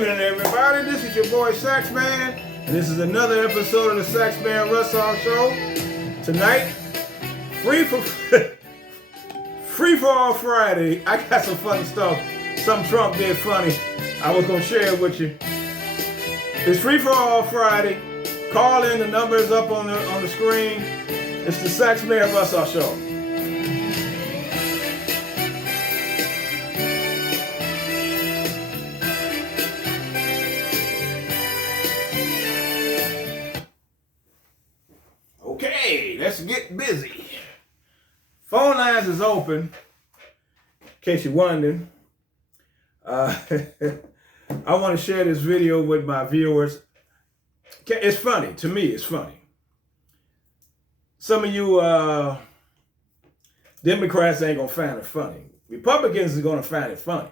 evening, everybody. This is your boy Saxman, and this is another episode of the Saxman Russaw Show. Tonight, free for all Friday. I got some funny stuff. Some Trump did funny. I was gonna share it with you. It's free for all Friday. Call in. The number is up on the screen. It's the Saxman Russaw Show. Okay, let's get busy. Phone lines is open, in case you're wondering. I want to share this video with my viewers. It's funny. To me, it's funny. Some of you Democrats ain't going to find it funny. Republicans are going to find it funny.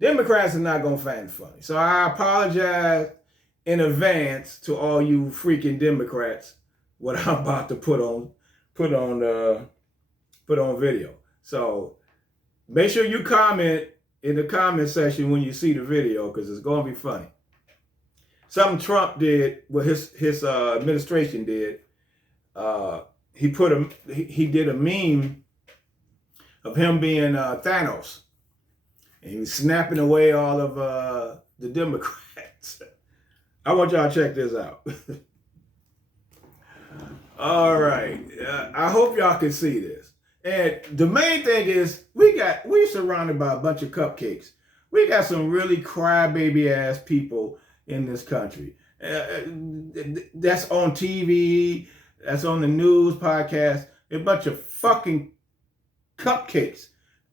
Democrats are not going to find it funny. So I apologize in advance to all you freaking Democrats what I'm about to put on video. So make sure you comment in the comment section when you see the video, because it's going to be funny. Something Trump did, what his administration did. He did a meme of him being Thanos, and he was snapping away all of the Democrats. I want y'all to check this out. All right, I hope y'all can see this. And the main thing is, we're surrounded by a bunch of cupcakes. We got some really crybaby ass people in this country. That's on TV, that's on the news podcast, a bunch of fucking cupcakes.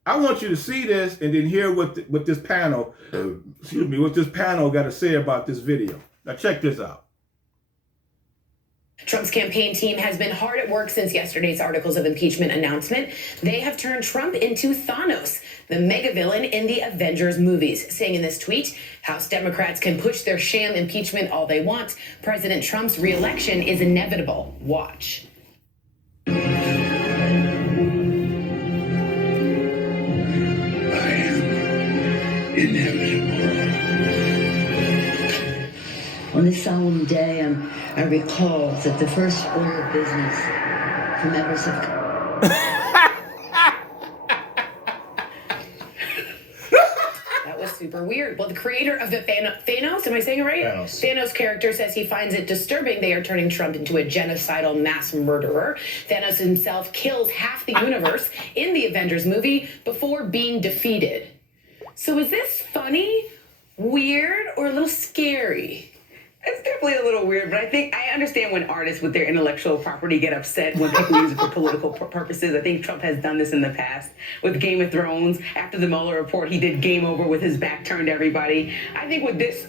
I want you to see this and then hear what this panel, what this panel got to say about this video. Now check this out. Trump's campaign team has been hard at work since yesterday's articles of impeachment announcement. They have turned Trump into Thanos, the mega villain in the Avengers movies, saying in this tweet, House Democrats can push their sham impeachment all they want. President Trump's re-election is inevitable. Watch. I am inevitable. On this solemn day, I recall that the first order of business for members of... That was super weird. Well, the creator of the Thanos, am I saying it right? Thanos character says he finds it disturbing they are turning Trump into a genocidal mass murderer. Thanos himself kills half the universe in the Avengers movie before being defeated. So is this funny, weird, or a little scary? It's definitely a little weird, but I understand when artists with their intellectual property get upset when people use it for political purposes. I think Trump has done this in the past with Game of Thrones. After the Mueller report, he did game over with his back turned to everybody. I think with this,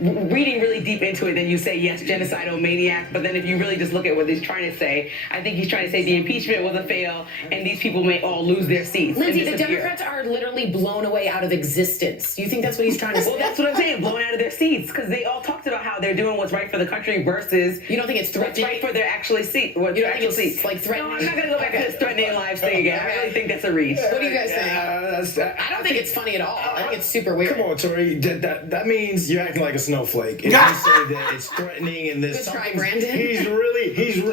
reading really deep into it, then you say, yes, genocidal maniac. But then if you really just look at what he's trying to say, I think he's trying to say the impeachment was a fail and these people may all lose their seats. Lindsay, the Democrats are literally blown away out of existence. Do you think that's what he's trying to say? Well, that's what I'm saying, blown out of their seats, because they all talked about how they're doing what's right for the country versus you don't think it's threatening? What's right for their actual seat. You don't think it's seats. Like threatening? No, I'm not going to go back to this threatening lives thing again. I really think that's a reach. What do you guys think? I don't think it's funny at all. I think it's super weird. Come on, Tori. That means you're acting like a snowflake. If you say that it's threatening and there's Good try, something... Brandon.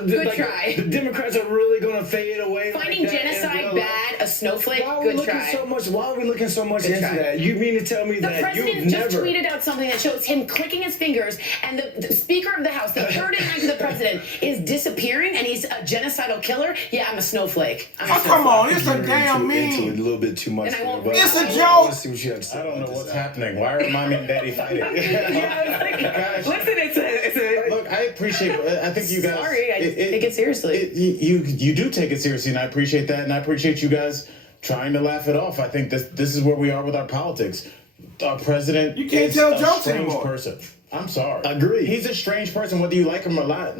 Good like, try. The Democrats are really going to fade away. Finding like genocide bad, a snowflake, why are we good looking try. Why are we looking so much into try. that? You mean to tell me The that you've president just never... tweeted out something that shows him clicking his fingers, and the Speaker of the House, the third in line to the president, is disappearing, and he's a genocidal killer? Yeah, I'm a snowflake. Come on, it's a damn into meme. a little bit too much. And I won't- It's a I joke. want to see what you have to say. I don't know about what's this. happening. Why are mommy and daddy fighting? Guys, listen, it's a Look, I appreciate. I think you guys. Sorry, I take it seriously. You do take it seriously, and I appreciate that, and I appreciate you guys trying to laugh it off. I think this is where we are with our politics. Our president You can't is tell a jokes strange anymore. person. I'm sorry. Agreed. He's a strange person, whether you like him or not.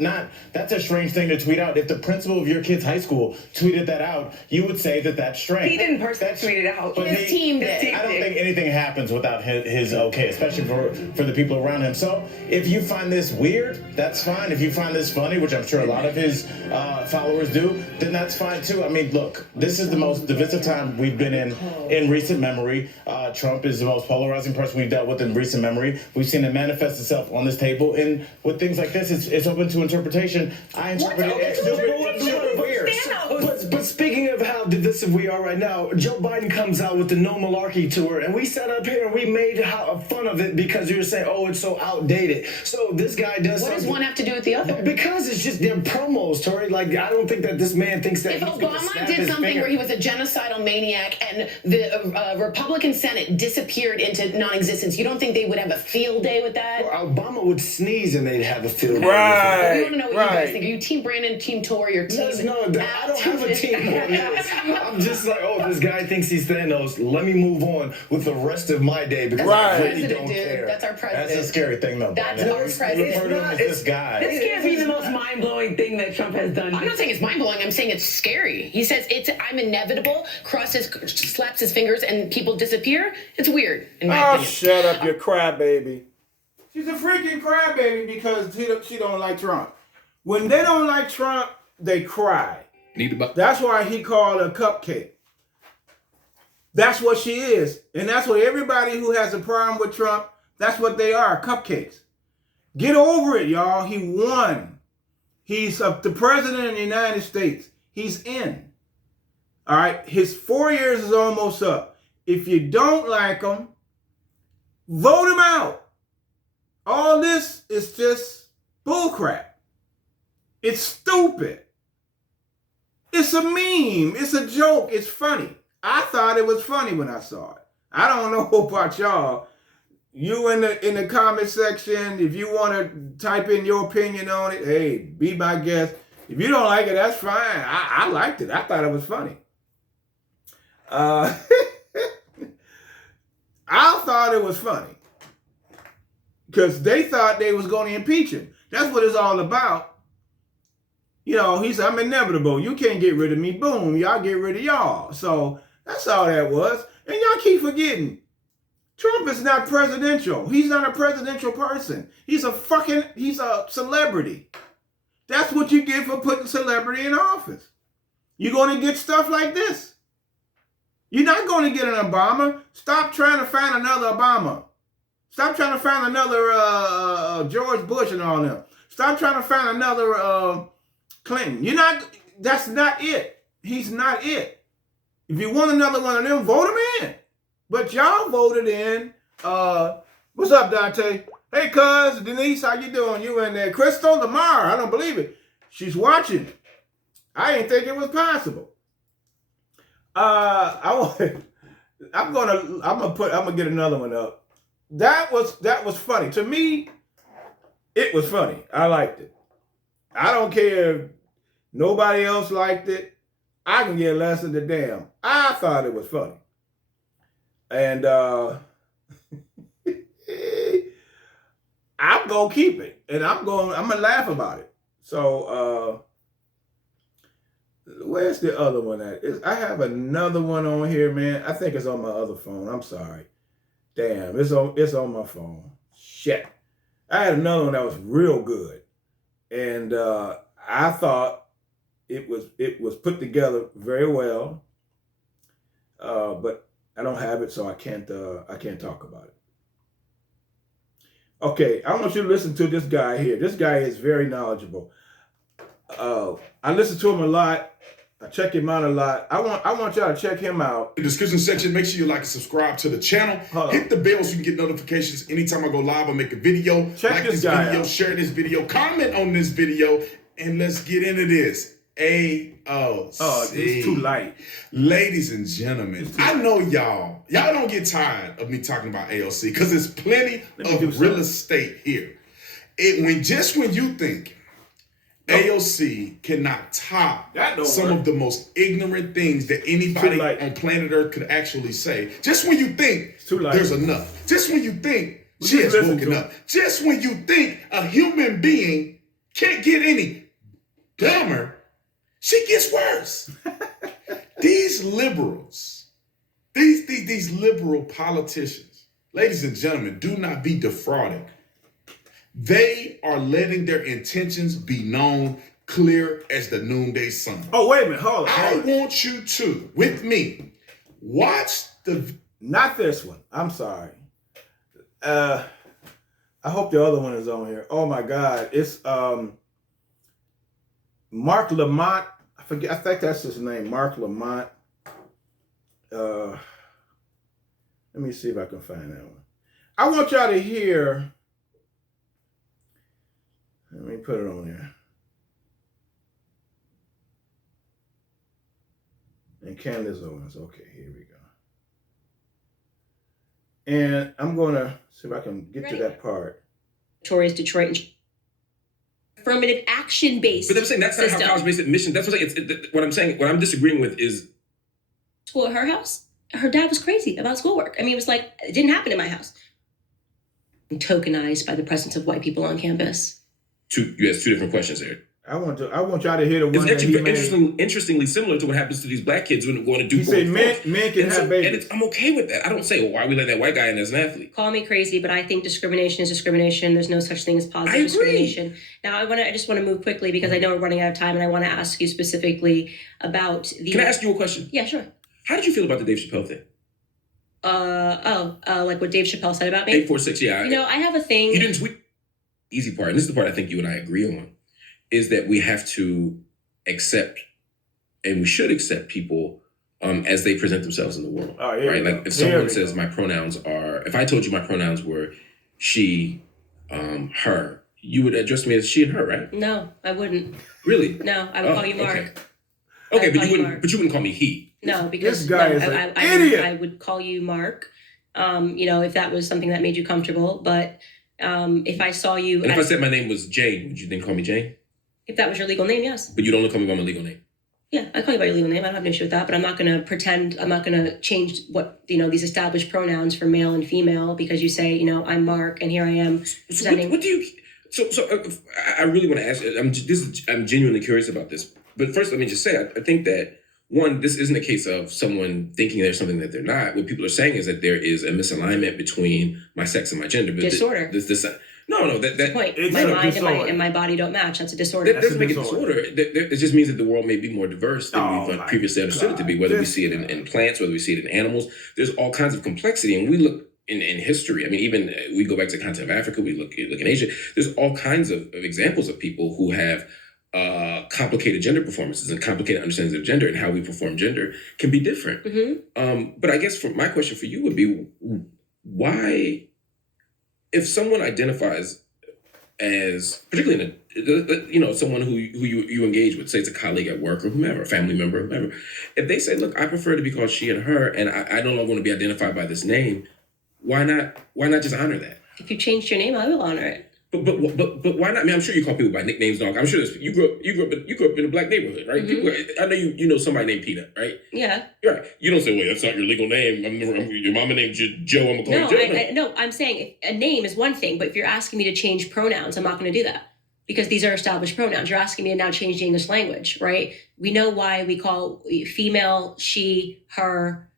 That's a strange thing to tweet out. If the principal of your kid's high school tweeted that out, you would say that that's strange. He didn't personally tweet it out. But His team did. I don't think anything happens without his okay, especially for the people around him. So if you find this weird, that's fine. If you find this funny, which I'm sure a lot of his followers do, then that's fine too. I mean, look, this is the most divisive time we've been in recent memory. Trump is the most polarizing person we've dealt with in recent memory. We've seen it manifest itself on this table, and with things like this, it's open to interpretation. I interpret it as stupid, weird. But speaking of how divisive we are right now, Joe Biden comes out with the No Malarkey tour, and we sat up here and we made fun of it because we were saying, oh, it's so outdated. So this guy does What something. does one have to do with the other? Because it's just their promos, Tori. Like, I don't think that this man thinks that If he's gonna Obama snap did his something finger. where he was a genocidal maniac and the Republican Senate disappeared into non-existence, you don't think they would have a field day with that? Obama would sneeze and they'd have a field day. Right. We want to know what you guys think. Are you Team Brandon, Team Tory, or Team? No, I don't have a team on this. I'm just like, oh, this guy thinks he's Thanos. Let me move on with the rest of my day because Right. I really President, don't dude. care. That's our president. That's a scary thing, though. That's Brian. our president. Refer to him as this guy. This can't be the most mind-blowing thing that Trump has done. I'm not saying it's mind-blowing. I'm saying it's scary. He says I'm inevitable, slaps his fingers, and people disappear. It's weird, in my Oh, opinion. shut up, you crybaby. She's a freaking crybaby because she don't like Trump. When they don't like Trump, they cry. That's why he called her cupcake. That's what she is. And that's what everybody who has a problem with Trump, that's what they are, cupcakes. Get over it, y'all. He won. He's the president of the United States. He's in. All right? His 4 years is almost up. If you don't like him, vote him out. All this is just bullcrap. It's stupid. It's a meme. It's a joke. It's funny. I thought it was funny when I saw it. I don't know about y'all. You in the comment section, if you want to type in your opinion on it, hey, be my guest. If you don't like it, that's fine. I liked it. I thought it was funny. I thought it was funny because they thought they was going to impeach him. That's what it's all about. You know, he said, I'm inevitable. You can't get rid of me. Boom, y'all get rid of y'all. So that's all that was. And y'all keep forgetting. Trump is not presidential. He's not a presidential person. He's a celebrity. That's what you get for putting celebrity in office. You're going to get stuff like this. You're not going to get an Obama. Stop trying to find another Obama. Stop trying to find another George Bush and all them. Stop trying to find another Clinton. That's not it. He's not it. If you want another one of them, vote him in. But y'all voted in, what's up, Dante? Hey, cuz, Denise, how you doing? You in there? Crystal, Lamar, I don't believe it. She's watching. I didn't think it was possible. I'm gonna get another one up. That was funny. To me, it was funny. I liked it. I don't care if nobody else liked it. I can get less than the damn. I thought it was funny. And I'm gonna keep it. And I'm gonna laugh about it. So where's the other one at? I have another one on here, man. I think it's on my other phone. I'm sorry. Damn, it's on my phone. Shit. I had another one that was real good. And I thought it was put together very well. But I don't have it, so I can't talk about it. Okay, I want you to listen to this guy here. This guy is very knowledgeable. I listen to him a lot. I check him out a lot. I want y'all to check him out. In the description section, make sure you like and subscribe to the channel. Hit the bell so you can get notifications anytime I go live or make a video. Check like this guy video, out. share this video, comment on this video, and let's get into this. AOC. Oh, it's too light. Ladies and gentlemen, I know y'all don't get tired of me talking about AOC because there's plenty of real estate here. When you think AOC cannot top some of the most ignorant things that anybody on planet Earth could actually say, just when you think there's enough, just when you think Just listen woken to up. Just when you think a human being can't get any dumber, she gets worse. These liberals, these liberal politicians, ladies and gentlemen, do not be defrauded. They are letting their intentions be known clear as the noonday sun. Oh, wait a minute. Hold on. I want you to, with me, watch the... Not this one. I'm sorry. I hope the other one is on here. Oh my God. It's Mark Lamont. I think that's his name. Mark Lamont. Let me see if I can find that one. I want y'all to hear. Let me put it on there. And Candace Owens. Okay, here we go. And I'm going to see if I can get to that part. Victoria's Detroit affirmative action based. But I'm saying that's not how college-based admission. That's what I'm saying. What I'm saying. What I'm disagreeing with is school at her house. Her dad was crazy about schoolwork. I mean, it was like it didn't happen in my house. Tokenized by the presence of white people on campus. You asked two different questions there. I want y'all to hear the one it's that he made. Interestingly similar to what happens to these black kids when going to Duke. He said men can have babies. And I'm okay with that. I don't say, well, why are we letting that white guy in as an athlete? Call me crazy, but I think discrimination is discrimination. There's no such thing as positive discrimination. Now, I just want to move quickly because I know we're running out of time, and I want to ask you specifically about the... Can I ask you a question? Yeah, sure. How did you feel about the Dave Chappelle thing? Like what Dave Chappelle said about me? 846, yeah. I have a thing... You didn't tweet... Easy part, and this is the part I think you and I agree on, is that we have to accept, and we should accept people as they present themselves in the world. Oh, yeah. Right? Like if someone says my pronouns are, if I told you my pronouns were she, her, you would address me as she and her, right? No, I wouldn't. Really? No, I would call you Mark. Okay, but you wouldn't call me he. No, because this guy is an idiot. I would call you Mark. If that was something that made you comfortable, but if I saw you... And if I said my name was Jane, would you then call me Jane? If that was your legal name, yes. But you'd only call me by my legal name? Yeah, I call you by your legal name. I don't have an issue with that, but I'm not going to pretend, I'm not going to change what, these established pronouns for male and female because you say, I'm Mark and here I am presenting... What do you... So I really want to ask you, I'm genuinely curious about this. But first, let me just say, I think that, one, this isn't a case of someone thinking there's something that they're not. What people are saying is that there is a misalignment between my sex and my gender. But disorder. No, that point. My mind and my body don't match. That's a disorder. That doesn't make it disorder. It just means that the world may be more diverse than we've previously understood it to be, whether we see it in plants, whether we see it in animals. There's all kinds of complexity. And we look in history. I mean, even we go back to the continent of Africa, we look in Asia. There's all kinds of examples of people who have complicated gender performances and complicated understandings of gender, and how we perform gender can be different. Mm-hmm. But I guess my question for you would be, why, if someone identifies as, particularly someone who you engage with, say it's a colleague at work or whomever, a family member, whomever, if they say, look, I prefer to be called she and her, and I don't want to be identified by this name, why not just honor that? If you changed your name, I will honor it. But why not? I mean, I'm sure you call people by nicknames, dog. I'm sure you grew up in a black neighborhood, right? Mm-hmm. People, I know you know somebody named Peanut, right? Yeah. Right. You don't say, well, that's not your legal name. Your mama named Joe. I'm gonna call you Joe. No, I'm saying a name is one thing, but if you're asking me to change pronouns, I'm not going to do that because these are established pronouns. You're asking me to now change the English language, right? We know why we call female she, her,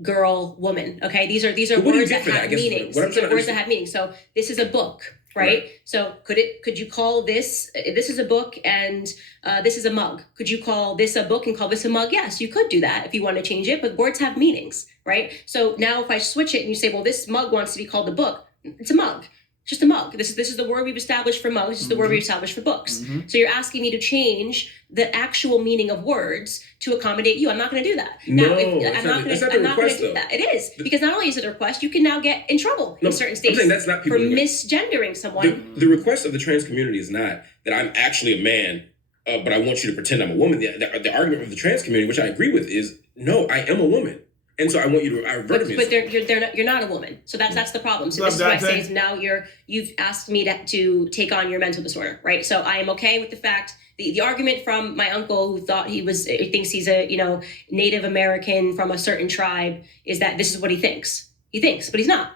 girl, woman. Okay, these are words that have meanings. These are words that have meanings. So this is a book. Right? So could you call this is a book and this is a mug? Could you call this a book and call this a mug? Yes, you could do that if you want to change it, but words have meanings, right? So now if I switch it and you say, well, this mug wants to be called a book, it's a mug. It's just a mug. This is the word we've established for mugs. This is the word we've established for books. Mm-hmm. So you're asking me to change the actual meaning of words to accommodate you. I'm not going to do that. No, I'm not going to do that. It is because not only is it a request, you can now get in trouble in certain states that's not for misgendering someone. The request of the trans community is not that I'm actually a man, but I want you to pretend I'm a woman. The argument of the trans community, which I agree with, is no, I am a woman. And so I want you to revert me. But you're not a woman. So that's the problem. So this is what I say is now you've asked me to take on your mental disorder, right? So I am okay with the fact the argument from my uncle who thinks he's a Native American from a certain tribe is that this is what he thinks. He thinks, but he's not.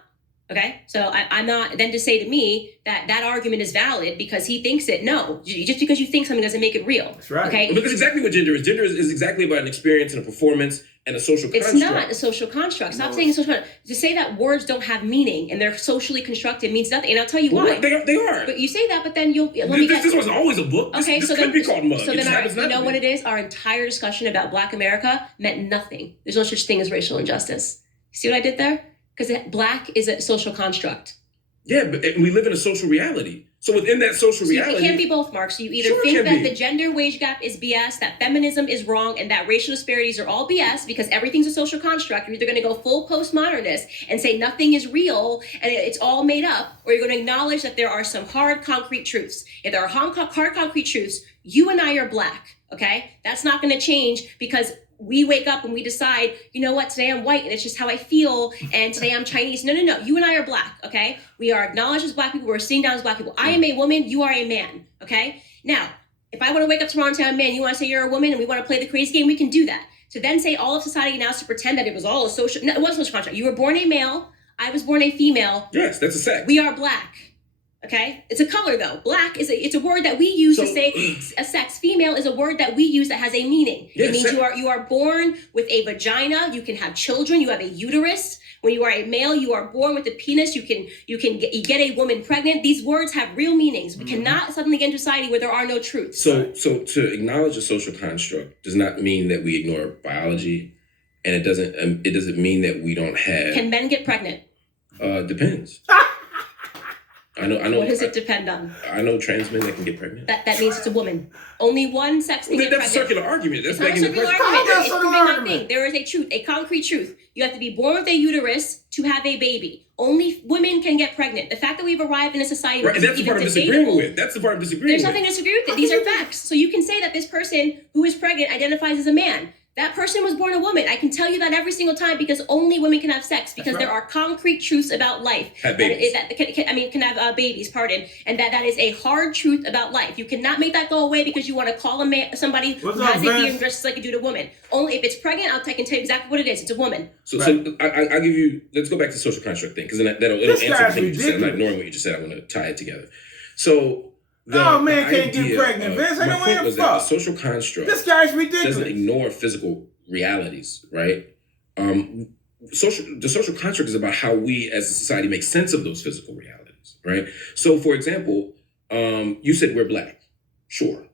Okay, so I'm not then to say to me that argument is valid because he thinks it. No, just because you think something doesn't make it real. That's right. Okay, but that's exactly what gender is. Gender is exactly about an experience and a performance and a social construct. It's not a social construct. Stop saying a social construct. To say that words don't have meaning and they're socially constructed means nothing. And I'll tell you why. They are. But you say that, but then This wasn't always a book. Okay, this so could then be called mug. So then you know what it is? Our entire discussion about Black America meant nothing. There's no such thing as racial injustice. See what I did there? Because Black is a social construct. Yeah, but we live in a social reality. So within that social reality... It can't be both, Mark. So you either think that the gender wage gap is BS, that feminism is wrong, and that racial disparities are all BS because everything's a social construct. You're either going to go full postmodernist and say nothing is real and it's all made up, or you're going to acknowledge that there are some hard, concrete truths. If there are hard, concrete truths, you and I are Black, okay? That's not going to change because we wake up and we decide, you know what, today I'm white and it's just how I feel, and today I'm Chinese. No. You and I are Black, okay? We are acknowledged as Black people. We're seen down as Black people. I am a woman. You are a man, okay? Now, if I want to wake up tomorrow and say I'm a man, you want to say you're a woman and we want to play the crazy game, we can do that. To then say all of society now is to pretend that it was all a social... No, it wasn't a social contract. You were born a male. I was born a female. Yes, that's a sex. We are Black. Okay, it's a color though. Black it's a word that we use to say a sex. Female is a word that we use that has a meaning. Yes, it means you are born with a vagina. You can have children. You have a uterus. When you are a male, you are born with a penis. You get a woman pregnant. These words have real meanings. We cannot suddenly get into society where there are no truths. So to acknowledge a social construct does not mean that we ignore biology, and it doesn't mean that we don't have. Can men get pregnant? Depends. I know. What does it depend on? I know trans men that can get pregnant. That means it's a woman. Only one sex can get pregnant. That's a circular argument. That's not a circular argument. It's proving one thing. There is a truth, a concrete truth. You have to be born with a uterus to have a baby. Only women can get pregnant. The fact that we've arrived in a society right, and that's the part I'm disagreeing with. That's the part I'm disagreeing with. There's nothing to disagree with it. These are facts. So you can say that this person who is pregnant identifies as a man. That person was born a woman. I can tell you that every single time because only women can have sex because there are concrete truths about life. Have babies. Can have babies, pardon. And that is a hard truth about life. You cannot make that go away because you want to call a man, somebody who has a beard dressed like a dude a woman. Only if it's pregnant, I can tell you exactly what it is. It's a woman. So I'll give you, let's go back to the social construct thing because then it'll answer the thing you just said. I'm not ignoring what you just said. I want to tie it together. So man can't get pregnant. Vince, I know was that the social construct. This guy's ridiculous. Doesn't ignore physical realities, right? The social construct is about how we as a society make sense of those physical realities, right? So, for example, you said we're Black, sure,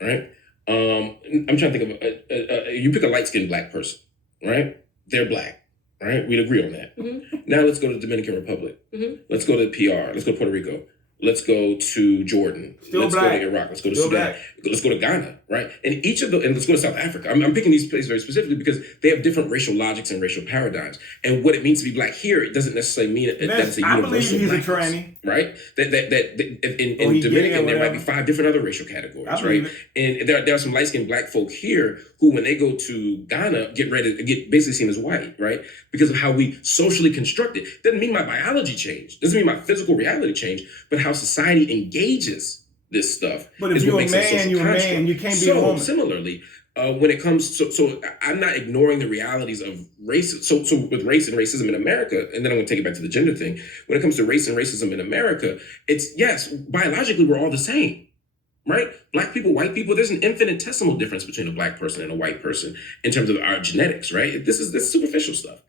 right? I'm trying to think of you pick a light-skinned Black person, right? They're Black, right? We'd agree on that. Mm-hmm. Now let's go to the Dominican Republic. Mm-hmm. Let's go to PR. Let's go to Puerto Rico. Let's go to Jordan. Let's go to Iraq. Let's go to Sudan. Let's go to Ghana, right? And let's go to South Africa. I'm picking these places very specifically because they have different racial logics and racial paradigms. And what it means to be Black here, it doesn't necessarily mean that it's a universal Blackness, a tranny, right? In Dominican, there might be 5 different other racial categories, right? And there are some light-skinned Black folk here who, when they go to Ghana, get basically seen as white, right? Because of how we socially construct it. Doesn't mean my biology changed. Doesn't mean my physical reality changed, but how society engages this stuff. But if you're a man, you're a man. You can't be a woman. Similarly, when it comes to, I'm not ignoring the realities of race. So with race and racism in America, and then I'm going to take it back to the gender thing. When it comes to race and racism in America, it's yes, biologically we're all the same, right? Black people, white people. There's an infinitesimal difference between a Black person and a white person in terms of our genetics, right? This is superficial stuff.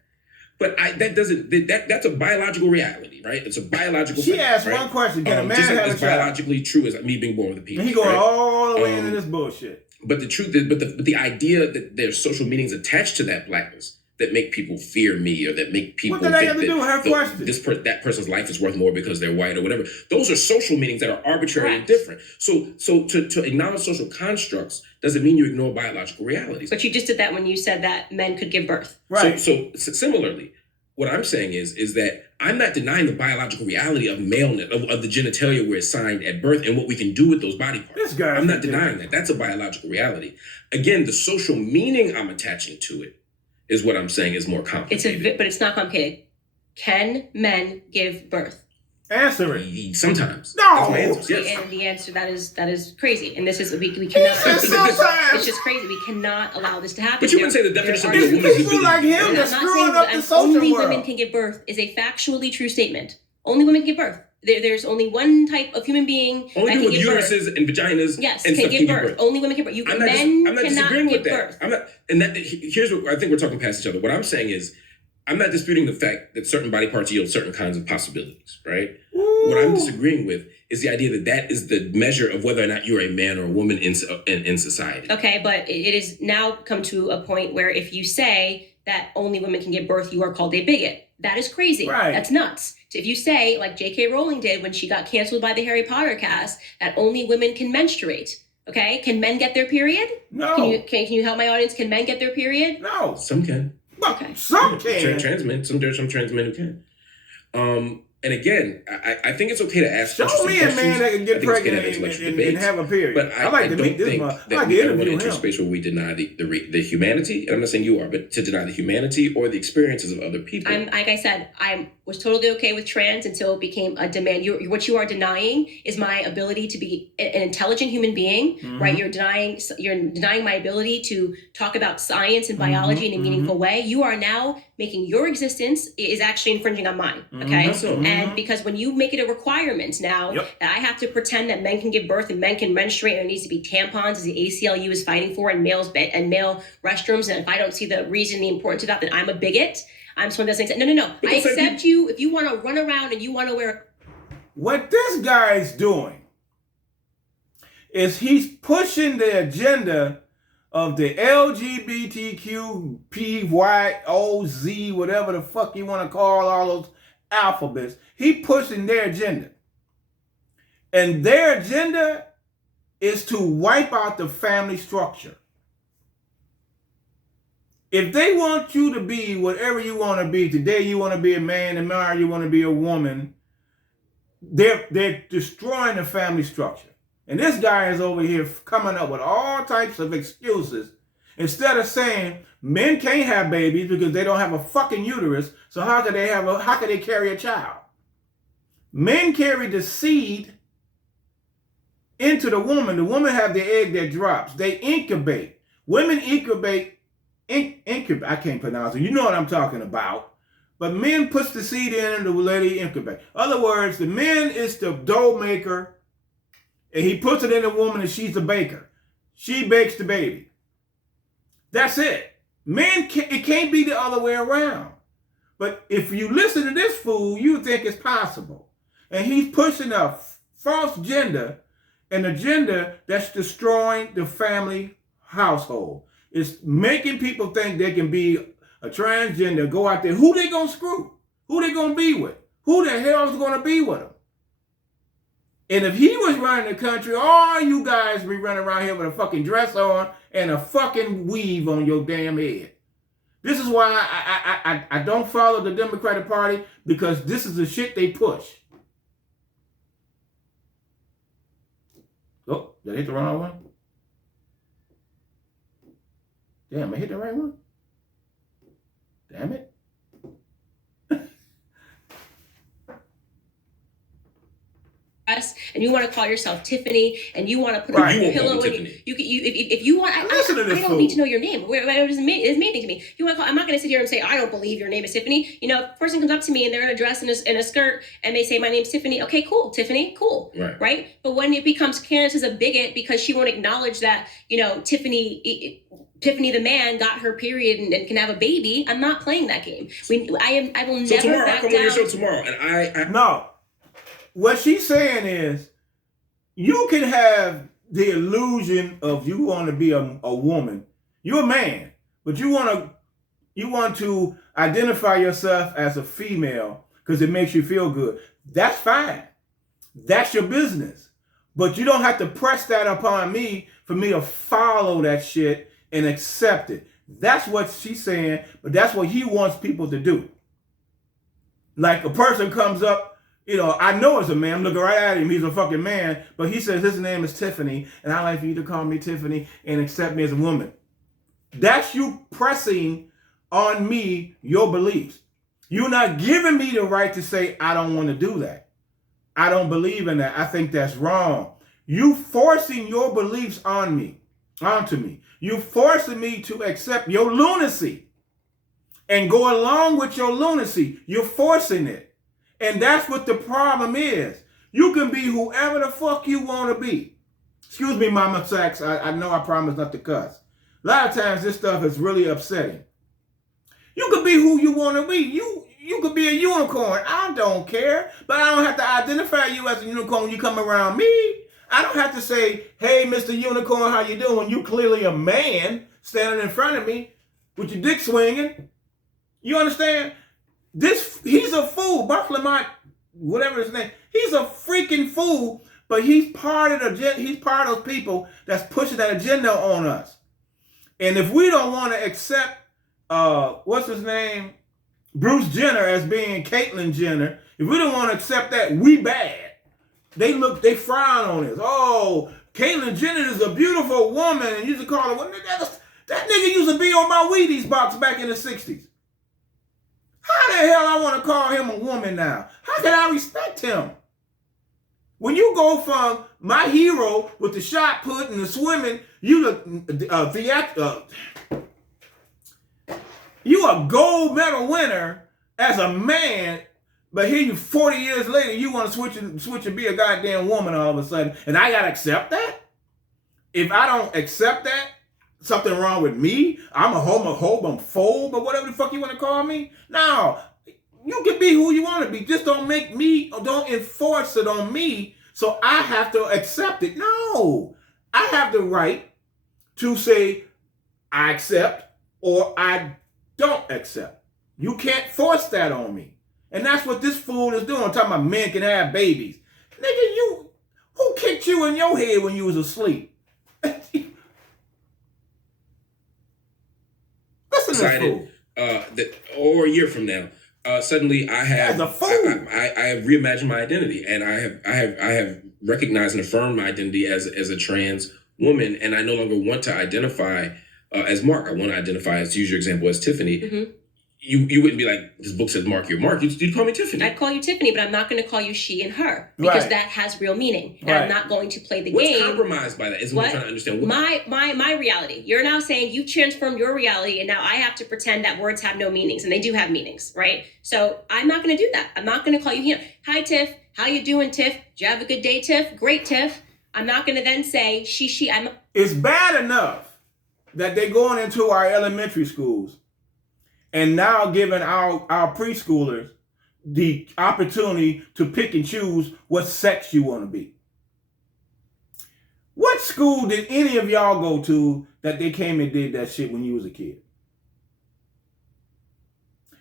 But that's a biological reality, right? It's a biological She fact, asked right? one question. Can a man just have as a child? biologically true as me being born with a penis. And he going right? all the way into this bullshit. But the truth is, but the idea that there's social meanings attached to that Blackness that make people fear me or that make people what did I have to do with her question? That person's life is worth more because they're white or whatever. Those are social meanings that are arbitrary and different. So to acknowledge social constructs doesn't mean you ignore biological realities. But you just did that when you said that men could give birth. Right. So similarly, what I'm saying is that I'm not denying the biological reality of maleness, of the genitalia we're assigned at birth and what we can do with those body parts. I'm not denying that. That's a biological reality. Again, the social meaning I'm attaching to it is what I'm saying is more complicated. But it's not complicated. Can men give birth? Answer it. Sometimes. No. That's my answer. Yes. And the answer that is crazy. And this is we cannot. It's just crazy. We cannot allow this to happen. But you wouldn't say the definition of It's a woman is people like him that's screwing up the social only world. women can give birth is a factually true statement. Only women can give birth. There's only one type of human being only that can give birth. uteruses and vaginas. Yes, and can stuff give birth. Only women can give birth. Men I'm not cannot disagreeing give with that. birth. I'm not, and that here's what I think we're talking past each other. What I'm saying is, I'm not disputing the fact that certain body parts yield certain kinds of possibilities, right? Ooh. What I'm disagreeing with is the idea that that is the measure of whether or not you're a man or a woman in society. Okay, but it has now come to a point where if you say that only women can give birth, you are called a bigot. That is crazy. Right. That's nuts. If you say, like J.K. Rowling did when she got canceled by the Harry Potter cast, that only women can menstruate. Okay, can men get their period? No. Can you help my audience? Can men get their period? No. Some can. Okay. Some can. Trans men. There's some trans men who can. And again, I think it's okay to ask. Show me a man that can get pregnant and have a period. But I like to meet this man. I like to ever interview enter a him. space where we deny the humanity. And I'm not saying you are, but to deny the humanity or the experiences of other people. Like I said, I was totally okay with trans until it became a demand. What you are denying is my ability to be an intelligent human being, right? You're denying my ability to talk about science and biology in a meaningful way. You are now making your existence is actually infringing on mine. Okay. And because when you make it a requirement now that I have to pretend that men can give birth and men can menstruate and there needs to be tampons as the ACLU is fighting for and male restrooms. And if I don't see the reason, the importance of that, then I'm a bigot. I'm someone that doesn't accept. No. I accept you if you want to run around and you want to wear. What this guy is doing is he's pushing the agenda of the LGBTQPYOZ, whatever the fuck you want to call all those alphabets. He pushing their agenda. And their agenda is to wipe out the family structure. If they want you to be whatever you want to be, today you want to be a man, tomorrow you want to be a woman, they're destroying the family structure. And this guy is over here coming up with all types of excuses. Instead of saying men can't have babies because they don't have a fucking uterus, so how could they carry a child? Men carry the seed into the woman. The woman have the egg that drops. They incubate. Women incubate. I can't pronounce it. You know what I'm talking about. But men push the seed in and the lady incubate. In other words, the man is the dough maker, and he puts it in the woman, and she's the baker. She bakes the baby. That's it. It can't be the other way around. But if you listen to this fool, you think it's possible. And he's pushing a false gender, an agenda that's destroying the family household. It's making people think they can be a transgender, go out there. Who they gonna screw? Who they gonna be with? Who the hell's gonna be with them? And if he was running the country, all you guys be running around here with a fucking dress on and a fucking weave on your damn head. This is why I don't follow the Democratic Party, because this is the shit they push. Oh, did I hit the wrong one? Damn, I hit the right one? Damn it. And you want to call yourself Tiffany, and you want to put Right. a pillow in you. If you want, I don't need to know your name. It doesn't mean anything to me. You want to call? I'm not going to sit here and say I don't believe your name is Tiffany. You know, if a person comes up to me and they're in a dress and a skirt, and they say my name's Tiffany. Okay, cool, Tiffany, cool, right? But when it becomes Candace is a bigot because she won't acknowledge that, you know, Tiffany the man got her period and can have a baby, I'm not playing that game. I will So never tomorrow, back I'll come down. on your show tomorrow, and No. What she's saying is, you can have the illusion of you want to be a woman. You're a man, but you want to identify yourself as a female because it makes you feel good. That's fine. That's your business. But you don't have to press that upon me for me to follow that shit and accept it. That's what she's saying, but that's what he wants people to do. Like a person comes up, you know, I know it's a man. I'm looking right at him. He's a fucking man. But he says his name is Tiffany, and I'd like for you to call me Tiffany and accept me as a woman. That's you pressing on me your beliefs. You're not giving me the right to say I don't want to do that. I don't believe in that. I think that's wrong. You forcing your beliefs onto me. You forcing me to accept your lunacy and go along with your lunacy. You're forcing it. And that's what the problem is. You can be whoever the fuck you want to be. Excuse me, Mama Sax. I know I promised not to cuss. A lot of times this stuff is really upsetting. You could be who you want to be. You could be a unicorn. I don't care. But I don't have to identify you as a unicorn when you come around me. I don't have to say, hey, Mr. Unicorn, how you doing? When you clearly a man standing in front of me with your dick swinging. You understand? He's a fool. Bartholomew, whatever his name. He's a freaking fool, but he's part of those people that's pushing that agenda on us. And if we don't want to accept, what's his name? Bruce Jenner as being Caitlyn Jenner, if we don't want to accept that, we bad. They frown on us. Oh, Caitlyn Jenner is a beautiful woman, and you used to call her, that nigga used to be on my Wheaties box back in the 60s. How the hell I want to call him a woman now? How can I respect him? When you go from my hero with the shot put and the swimming, you a gold medal winner as a man, but here you 40 years later, you want to switch and be a goddamn woman all of a sudden, and I gotta accept that? If I don't accept that, something wrong with me? I'm a homophobe or whatever the fuck you want to call me? No, you can be who you want to be. Just don't enforce it on me so I have to accept it. No, I have the right to say I accept or I don't accept. You can't force that on me. And that's what this fool is doing. I'm talking about men can have babies. Nigga, who kicked you in your head when you was asleep? Listen to this fool. Or a year from now, suddenly I have As a fool. I have reimagined my identity, and I have recognized and affirmed my identity as a trans woman, and I no longer want to identify as Mark. I want to identify, as to use your example, as Tiffany. Mm-hmm. You wouldn't be like, this book says Mark, you're Mark. You'd call me Tiffany. I'd call you Tiffany, but I'm not going to call you she and her because that has real meaning. And I'm not going to play the game. What's compromised by that? Is what I'm trying to understand. My reality. You're now saying you've transformed your reality, and now I have to pretend that words have no meanings, and they do have meanings, right? So I'm not going to do that. I'm not going to call you, hi, Tiff. How you doing, Tiff? Did you have a good day, Tiff? Great, Tiff. I'm not going to then say she. It's bad enough that they're going into our elementary schools and now giving our preschoolers the opportunity to pick and choose what sex you want to be. What school did any of y'all go to that they came and did that shit when you was a kid?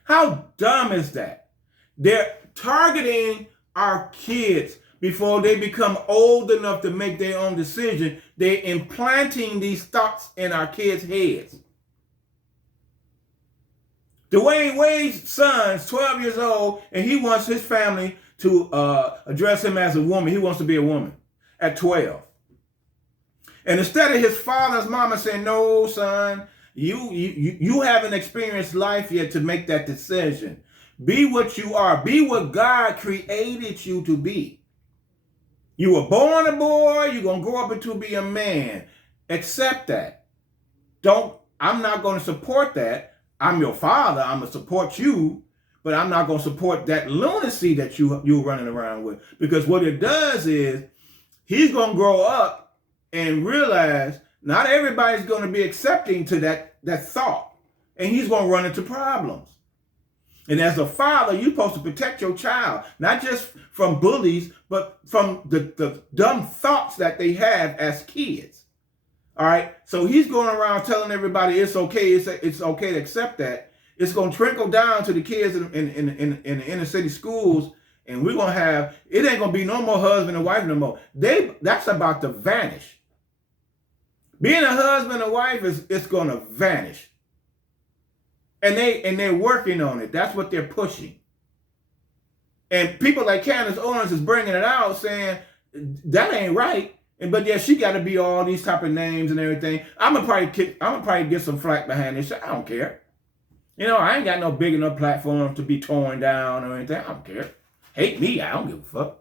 How dumb is that? They're targeting our kids before they become old enough to make their own decision. They're implanting these thoughts in our kids' heads. Dwayne Wade's son's 12 years old, and he wants his family to address him as a woman. He wants to be a woman at 12. And instead of his father and mama saying, no, son, you haven't experienced life yet to make that decision. Be what you are. Be what God created you to be. You were born a boy. You're going to grow up into be a man. Accept that. I'm not going to support that. I'm your father. I'm going to support you, but I'm not going to support that lunacy that you're running around with. Because what it does is he's going to grow up and realize not everybody's going to be accepting to that thought. And he's going to run into problems. And as a father, you're supposed to protect your child, not just from bullies, but from the dumb thoughts that they have as kids. All right, so he's going around telling everybody it's okay. It's okay to accept that. It's going to trickle down to the kids in the inner city schools, and we're going to have, it ain't going to be no more husband and wife no more. That's about to vanish. Being a husband and wife it's going to vanish, and they're working on it. That's what they're pushing. And people like Candace Owens is bringing it out, saying that ain't right. But yeah, she got to be all these type of names and everything. I'm gonna probably get some flack behind this shit. I don't care. I ain't got no big enough platform to be torn down or anything. I don't care. Hate me, I don't give a fuck.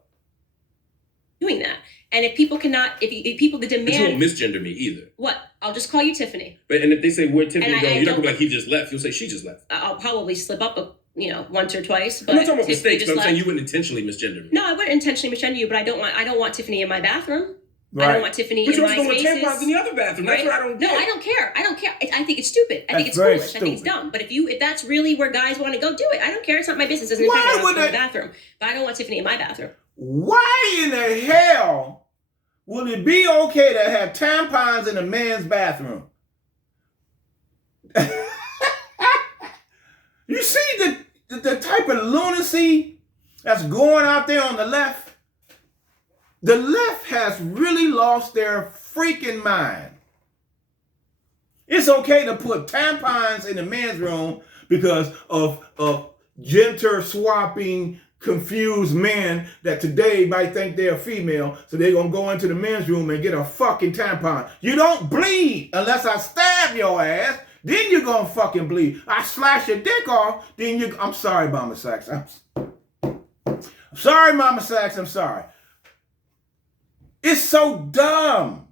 doing that. And if people cannot, if people the demand, but you won't misgender me either. What? I'll just call you Tiffany. But and if they say where'd Tiffany go, you're not gonna be like he just left. You'll say she just left. I'll probably slip up once or twice. But I'm not talking about Tiffany mistakes, but I'm left. saying you wouldn't intentionally misgender me. No, I wouldn't intentionally misgender you, but I don't want Tiffany in my bathroom. Right. I don't want Tiffany But in you're my also spaces. going tampons in the other bathroom. That's Right? what I don't get. No, I don't care. I think it's stupid. I think That's it's very foolish. I think it's stupid. dumb. But if that's really where guys want to go, do it. I don't care. It's not my business. It doesn't Why impact would my they- bathroom. But I don't want Tiffany in my bathroom. Why in the hell will it be okay to have tampons in a man's bathroom? You see the type of lunacy that's going out there on the left? The left has really lost their freaking mind. It's okay to put tampons in the men's room because of gender swapping, confused men that today might think they're female, so they're going to go into the men's room and get a fucking tampon. You don't bleed unless I stab your ass. Then you're going to fucking bleed. I slash your dick off, then you... I'm sorry, Mama Sax. I'm sorry, Mama Sax. I'm sorry. It's so dumb.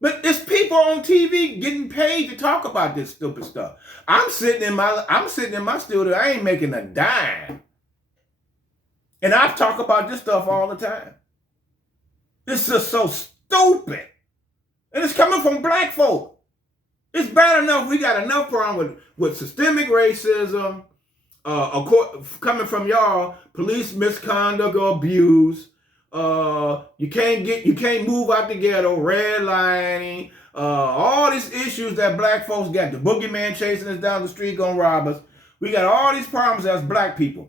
But it's people on TV getting paid to talk about this stupid stuff. I'm sitting in my studio. I ain't making a dime. And I talk about this stuff all the time. It's just so stupid. And it's coming from black folk. It's bad enough. We got enough problem with systemic racism, coming from y'all, police misconduct or abuse. You can't move out the ghetto, redlining, all these issues that black folks got. The boogeyman chasing us down the street, gonna rob us. We got all these problems as black people.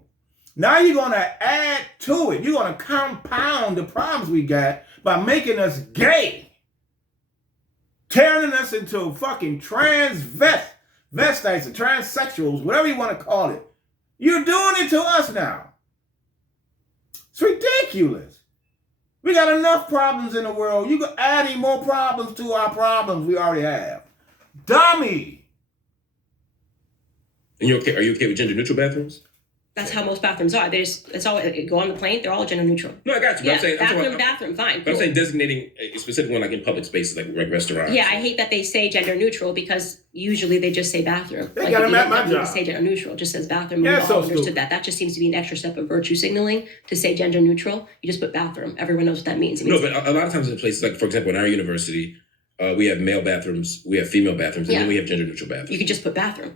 Now you're gonna add to it. You're gonna compound the problems we got by making us gay. Turning us into fucking transvestites or transsexuals, whatever you want to call it. You're doing it to us now. It's ridiculous. We got enough problems in the world. You're adding more problems to our problems we already have. Dummy. And are you okay with gender neutral bathrooms? That's how most bathrooms are. It's all go on the plane. They're all gender neutral. No, I got you. Yeah, I'm saying, bathroom, fine. But Cool. I'm saying designating a specific one like in public spaces, like restaurants. Yeah, I hate that they say gender neutral because usually they just say bathroom. They got 'em at my You don't job. say gender neutral. It just says bathroom. Yeah, We've so all understood stupid. that. That just seems to be an extra step of virtue signaling to say gender neutral. You just put bathroom. Everyone knows what that means. It No, means but a lot of times in places like, for example, in our university, we have male bathrooms, we have female bathrooms, and Yeah. then we have gender neutral bathrooms. you could just put bathroom.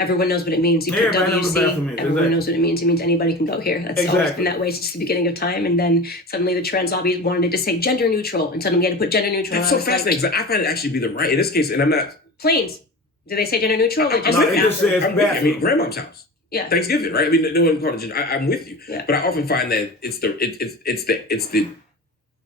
Everyone knows what it means. You put Everybody knows what WC, bathroom is, everyone exactly. knows what it means. It means anybody can go here. That's always Exactly. been that way since the beginning of time. And then suddenly the trans lobby wanted to say gender neutral, and suddenly we had to put gender neutral. That's And so I was like, fascinating because I find it actually be the right in this case, and I'm not. planes. Do they say gender neutral? Or just No, say it just bathroom? says I'm with you. I bathroom. mean, grandma's house. Yeah. Thanksgiving, right? I mean, no one called it gender. I'm with you, Yeah. but I often find that it's the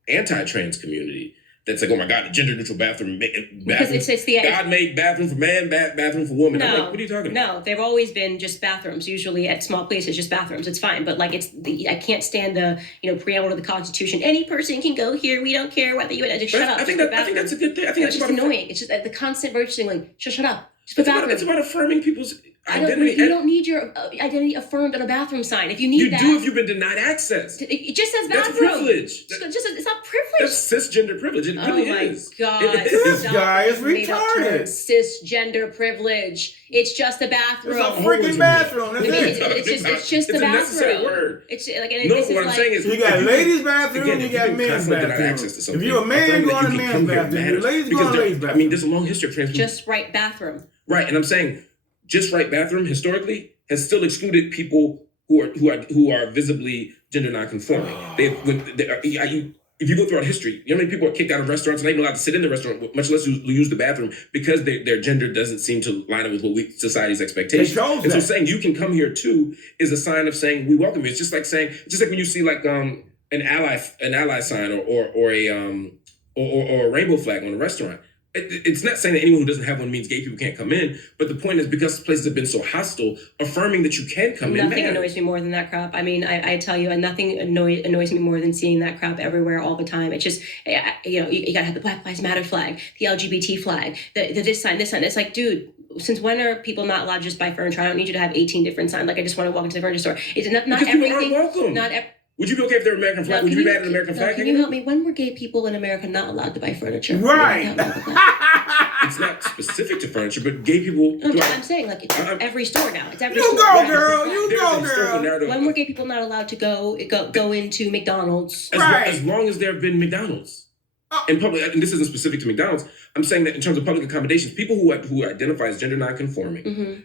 anti-trans community that's like, oh my God, the gender neutral bathroom. Because it's the God made bathroom for man, bathroom for woman. I'm No, like, what are you talking about? no, they've always been just bathrooms. Usually at small places, just bathrooms. It's fine, but like I can't stand the preamble to the Constitution. Any person can go here. We don't care whether you. Just shut up. I think just put that's a good thing. I bathroom. think It's that's just annoying. It's just the constant virtue signaling. Shut up. Just put bathroom. It's about affirming people's I don't, identity. you don't need your identity affirmed on a bathroom sign. If you need You that, do if you've been denied access. it just says That's bathroom. privilege. It's not privilege. That's cisgender privilege. It really oh my is. God. It is. This guy is Made up term, retarded. Cisgender privilege. It's just a bathroom. It's a freaking bathroom. That's It's it. just It's a a necessary bathroom. word. It's like No, this is what I'm like, saying is You got if ladies' bathroom, again, you if got been men's constantly denied bathroom. access to something, If you're a man affirming going that to you can men's come here bathroom, matters. your ladies Because going to ladies' I mean, bathroom. there's a long history of trans people. just right bathroom. Right, and I'm saying just right bathroom historically has still excluded people who are visibly gender nonconforming. If you go throughout history, you know how many people are kicked out of restaurants and not even allowed to sit in the restaurant, much less use the bathroom because their gender doesn't seem to line up with what society's expectations. They chose and so that. saying you can come here too is a sign of saying we welcome you. It's just like when you see like an ally sign or a rainbow flag on a restaurant. It's not saying that anyone who doesn't have one means gay people can't come in, but the point is because places have been so hostile, affirming that you can come in. Nothing annoys me more than that crap. I mean, I tell you, and nothing annoys me more than seeing that crap everywhere all the time. It's just, you gotta have the Black Lives Matter flag, the LGBT flag, the this sign. It's like, dude, since when are people not allowed to just buy furniture? I don't need you to have 18 different signs. Like, I just want to walk into the furniture store. It's not Because people aren't everything. welcome. Would you be okay if they're American flag? Would you be mad at an American flag? Can you help me? When were gay people in America not allowed to buy furniture? Right. It's not specific to furniture, but gay people. I'm saying, like, it's every store now. It's every you store. Go, girl. You go, girl. When were gay people not allowed to go into McDonald's? As long as there have been McDonald's. In public, and this isn't specific to McDonald's, I'm saying that in terms of public accommodations, people who identify as gender non-conforming,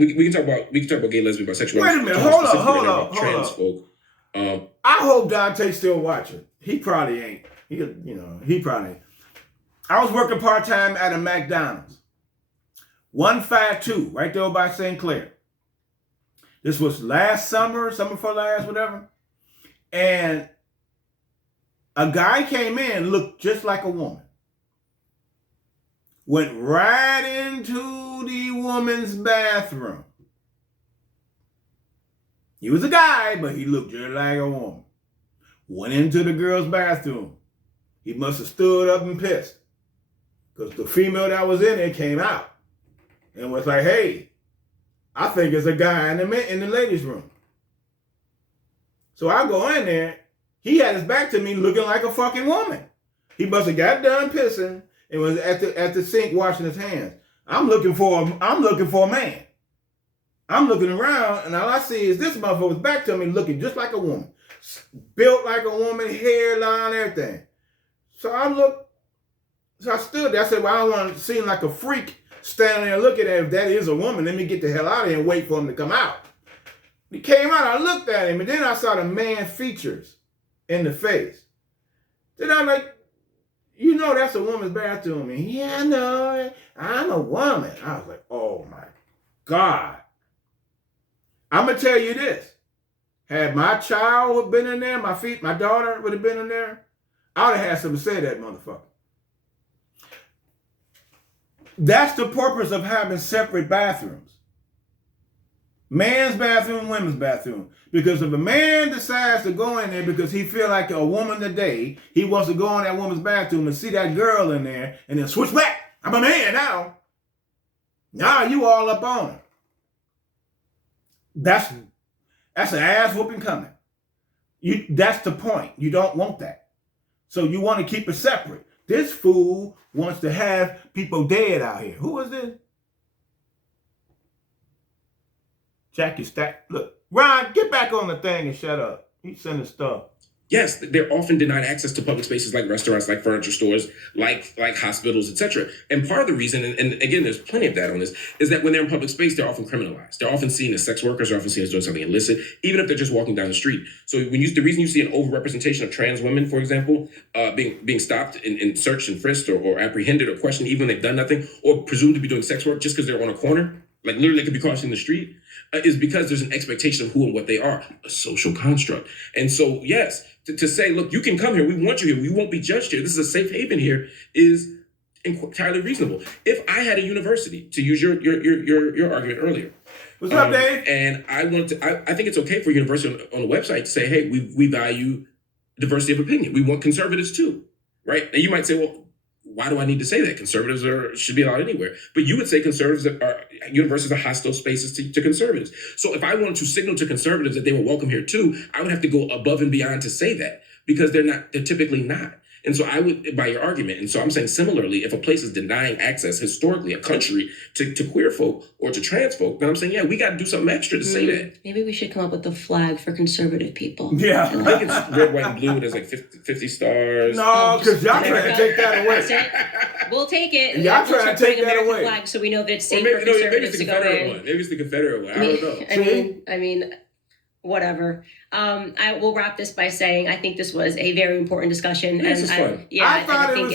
we can talk about gay, lesbian, bisexual. Wait a minute, hold up. Trans folk. I hope Dante's still watching. He probably ain't. He probably ain't. I was working part-time at a McDonald's. 152, right there by St. Clair. This was last summer for last, whatever. And a guy came in, looked just like a woman. Went right into the woman's bathroom. He was a guy, but he looked just like a woman. Went into the girl's bathroom. He must have stood up and pissed. Because the female that was in there came out and was like, hey, I think it's a guy in the ladies' room. So I go in there. He had his back to me looking like a fucking woman. He must have got done pissing and was at the sink washing his hands. I'm looking for a man. I'm looking around and all I see is this motherfucker's back to me looking just like a woman. Built like a woman, hairline, everything. So I stood there. I said, well, I don't want to seem like a freak standing there looking at him. If that is a woman, let me get the hell out of here and wait for him to come out. He came out, I looked at him, and then I saw the man features in the face. Then I'm like, that's a woman's bathroom. And yeah, I know, I'm a woman. I was like, oh my God. I'm going to tell you this. Had my child been in there, my daughter would have been in there, I would have had something to say to that motherfucker. That's the purpose of having separate bathrooms. Man's bathroom, women's bathroom. Because if a man decides to go in there because he feel like a woman today, he wants to go in that woman's bathroom and see that girl in there and then switch back. I'm a man now. Now you all up on her. That's an ass whooping coming. That's the point. You don't want that. So you want to keep it separate. This fool wants to have people dead out here. Who is this? Jackie Stack. Look, Ron, get back on the thing and shut up. He's sending stuff. Yes, they're often denied access to public spaces like restaurants, like furniture stores, like hospitals, etc. And part of the reason, and again, there's plenty of that on this, is that when they're in public space, they're often criminalized. They're often seen as sex workers, they're often seen as doing something illicit, even if they're just walking down the street. So the reason you see an overrepresentation of trans women, for example, being stopped and searched and frisked or apprehended or questioned, even when they've done nothing, or presumed to be doing sex work just because they're on a corner, like literally they could be crossing the street, is because there's an expectation of who and what they are, a social construct. And so, yes, to say, look, you can come here, we want you here, we won't be judged here, this is a safe haven here, is entirely reasonable. If I had a university, to use your argument earlier. What's up, Dave? And I think it's okay for a university on the website to say, hey, we value diversity of opinion. We want conservatives too, right? And you might say, well, why do I need to say that? Conservatives should be allowed anywhere. But you would say universities are hostile spaces to conservatives. So if I wanted to signal to conservatives that they were welcome here too, I would have to go above and beyond to say that, because they're typically not. And so I would, by your argument, and so I'm saying similarly, if a place is denying access historically, a country, to queer folk or to trans folk, then I'm saying, yeah, we got to do something extra to say that. Maybe we should come up with a flag for conservative people. Yeah. I think it's red, white, and blue. There's like 50 stars. No, because y'all trying to take that away. That's it. We'll take it. Y'all trying to take that American away. Flag so we know that it's safe Maybe, for conservatives maybe it's the to go Confederate in. one. Maybe it's the Confederate one. I don't know. I mean, whatever. I will wrap this by saying I think this was a very important discussion. Yeah, this is fun. I think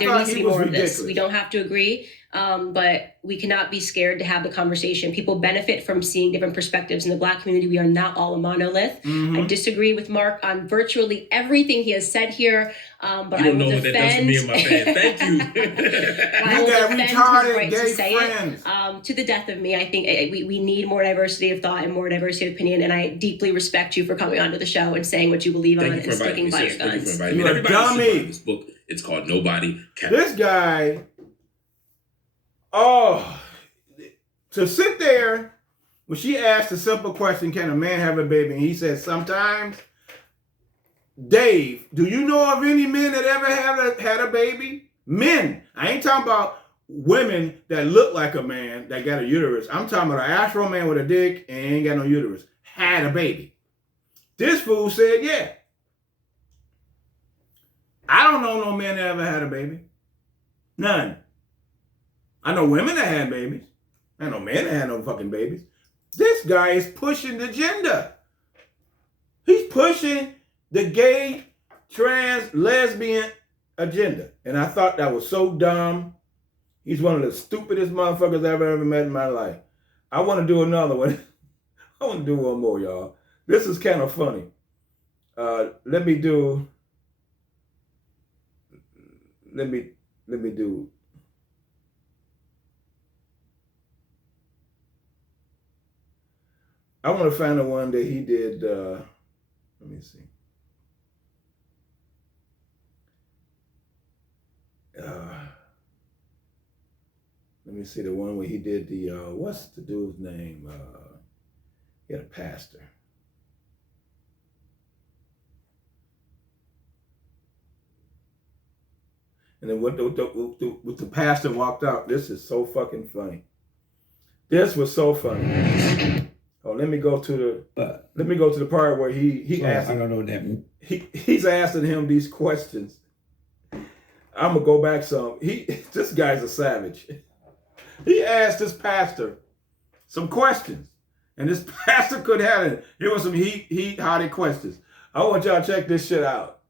there needs to be more of this. We don't have to agree, but we cannot be scared to have the conversation. People benefit from seeing different perspectives. In the Black community, we are not all a monolith. Mm-hmm. I disagree with Mark on virtually everything he has said here, but I will defend. You don't know what that does for me and my fans. Thank you. You got retarded gay friends. To the death of me, I think we need more diversity of thought and more diversity of opinion, and I deeply respect you for coming onto the show and saying what you believe on and sticking by your guns. Thank you for inviting me. Everybody should buy this book. It's called Nobody Can. This guy, to sit there when she asked the simple question, can a man have a baby? And he said, sometimes, Dave, do you know of any men that ever had a baby? Men. I ain't talking about women that look like a man that got a uterus. I'm talking about an astral man with a dick and ain't got no uterus. Had a baby. This fool said, yeah. I don't know no men that ever had a baby. None. I know women that had babies. I know men that had no fucking babies. This guy is pushing the agenda. He's pushing the gay, trans, lesbian agenda. And I thought that was so dumb. He's one of the stupidest motherfuckers I've ever met in my life. I want to do another one. I want to do one more, y'all. This is kind of funny. Let me do. I want to find the one that he did. Let me see. Let me see the one where he did the, what's the dude's name? He had a pastor. And then with the pastor walked out. This is so fucking funny. This was so funny. Oh, let me go to the part where he asked. I don't know what that means. He's asking him these questions. I'm gonna go back some. This guy's a savage. He asked this pastor some questions, and this pastor could have it. Here was some heat-hotted questions. I want y'all to check this shit out.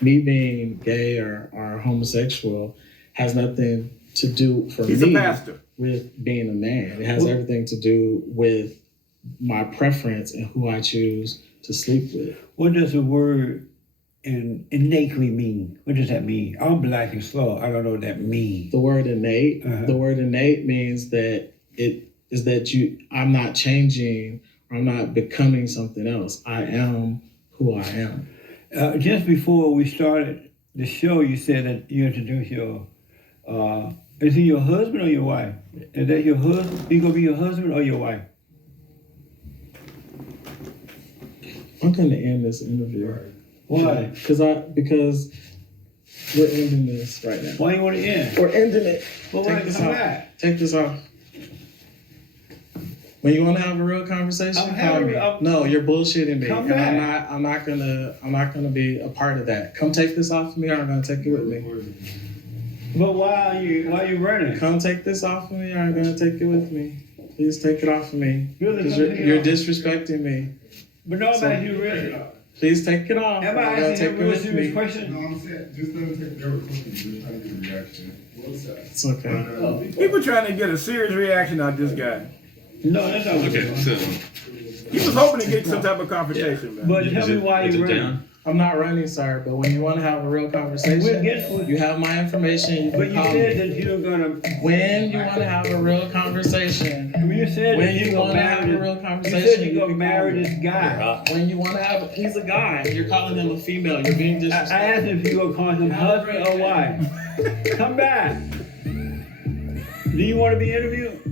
Me being gay or homosexual has nothing to do for He's me a pastor. With being a man. It has everything to do with my preference and who I choose to sleep with. What does the word innately mean? What does that mean? I'm black and slow. I don't know what that means. The word innate. The word innate means that I'm not changing. I'm not becoming something else. I am who I am. Just before we started the show, you said that you introduced your. Is he your husband or your wife? Is that your husband? He gonna be your husband or your wife? I'm gonna end this interview. Why? Because we're ending this right now. Why you want to end? We're ending it. Well, Take this off. Take this off. When you want to have a real conversation, call me. No, you're bullshitting me, and I'm not gonna be a part of that. Come take this off of me, or I'm gonna take it with me. But why are you running? Come take this off of me, or I'm gonna take it with me. Please take it off of me, because you're disrespecting me. But no, I'm asking you really. Please take it off. Am I asking you a serious question? No, I'm saying just let him take your question. Just trying to get a reaction. It's okay. People trying to get a serious reaction out this guy. No, that's not okay. So he was hoping to get some type of confrontation, man. But tell me why you're running. I'm not running, sir, but when you want to have a real conversation, you have my information. But you said that you were gonna. When you want to have a real conversation. You said when you want to have a real conversation. You said you're gonna marry this guy. When you want to have, he's a guy. You're calling him a female. You're being disrespectful. I asked if you gonna call him husband or wife. Come back. Do you want to be interviewed?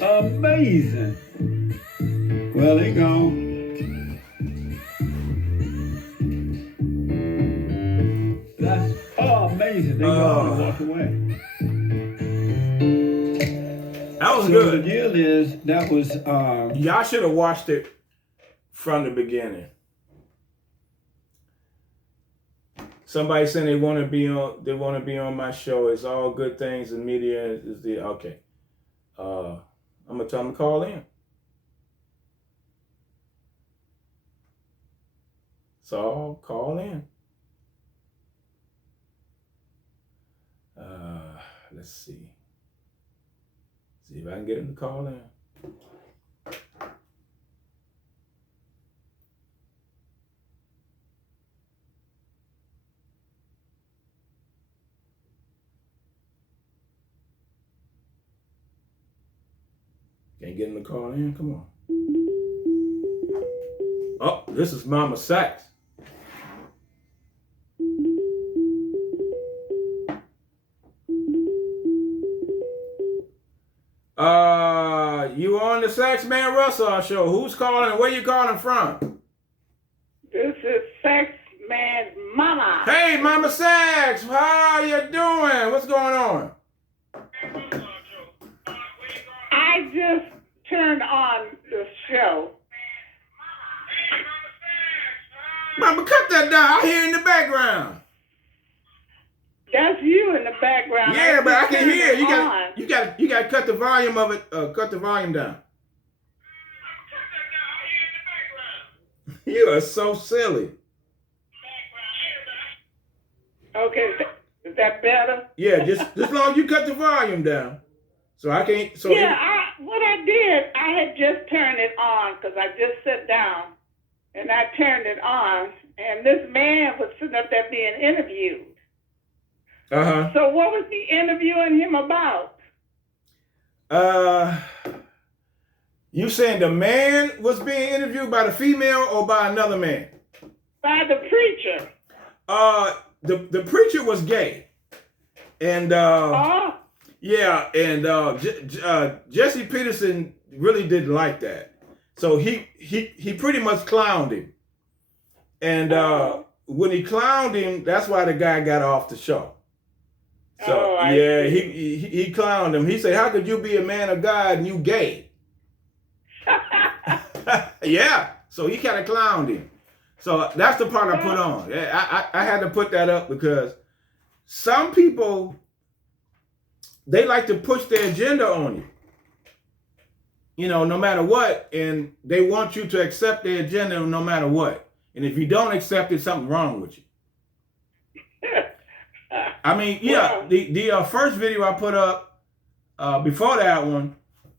Amazing. Well, they gone. That's amazing. They gone and walked away. That was so good. The deal is that was. Y'all should have watched it from the beginning. Somebody saying they want to be on. They want to be on my show. It's all good things in media. Is the okay? I'm gonna tell them to call in. So call in. Let's see. See if I can get him to call in. Can't get him to call in? Come on. Oh, this is Mama Sax. You on the Saxman Russaw show. Who's calling and where you calling from? This is Saxman's mama. Hey, Mama Sax, how you doing? What's going on? I just turned on the show. Mama, cut that down. I hear in the background. That's you in the background. Yeah, but I can hear. On. You got to cut the volume of it. Cut the volume down. You are so silly. Okay, is that better? Yeah, just as long as you cut the volume down. So I can't. So yeah, what I did, I had just turned it on because I just sat down and I turned it on, and this man was sitting up there being interviewed. Uh-huh. So what was he interviewing him about? You saying the man was being interviewed by the female or by another man? By the preacher. The preacher was gay, and yeah, and Jesse Peterson really didn't like that, so he pretty much clowned him, and when he clowned him, that's why the guy got off the show. So yeah, he clowned him. He said, "How could you be a man of God and you gay?" Yeah, so he kind of clowned him. So that's the part I put on. I had to put that up because some people, they like to push their agenda on you. You know, no matter what, and they want you to accept their agenda no matter what. And if you don't accept it, something's wrong with you. I mean, yeah, the first video I put up before that one